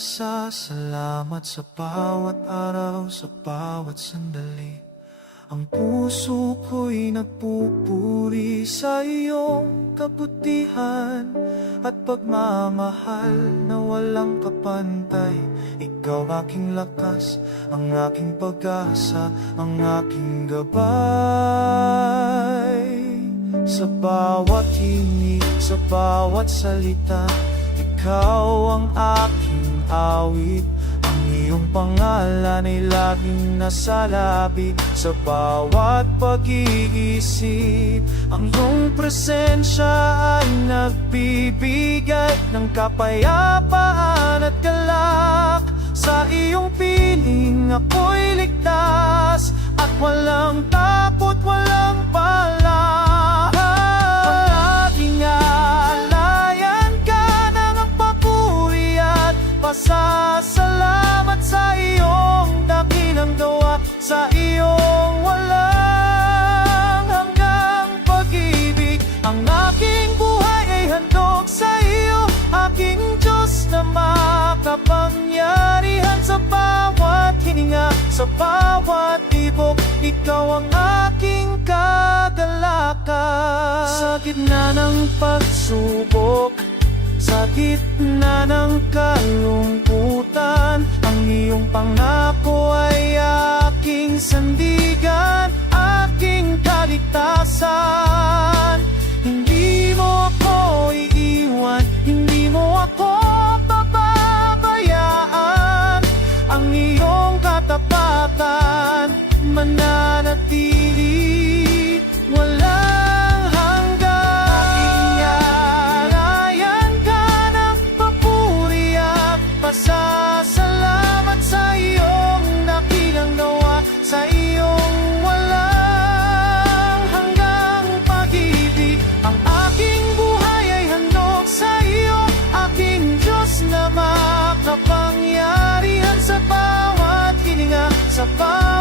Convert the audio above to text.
pasasalamat sa bawat araw, sa bawat sandali. Ang puso ko'y nagpupuri sa iyong kabutihan at pagmamahal na walang kapantay. Ikaw aking lakas, ang aking pag-asa, ang aking gabay. Sa bawat himig, sa bawat salita, ikaw ang aking awit. Ang iyong pangalan ay laging nasa labi. Sa bawat pag-iisip, ang iyong presensya ay nagbibigay ng kapayapaan at galak. Sa iyong piling ako'y ligtas at walang takot, walang balak. Ang aking alayan ka ng papuri at pasasalamat sa iyong dakilang gawa, sa iyong walang hanggang pag-ibig. Ang aking buhay ay handog sa iyo, aking Diyos na makapangyarihan. Sa bawat hininga, sa bawat tibok, ikaw ang aking kagalakan. Sa gitna ng pagsubok, sa gitna ng kalungkutan, ang iyong pangako ay aking sandigan, aking kaligtasan. Hindi mo ako iiwan, hindi mo ako pababayaan. Ang iyong katapatan mananatili walang hanggan. Pasasalamat sa iyong dakilang gawa, sa iyong walang hanggang pag-ibig. Ang aking buhay ay handog sa iyo, aking Diyos na makapangyarihan. Sa bawat hininga, sa bawat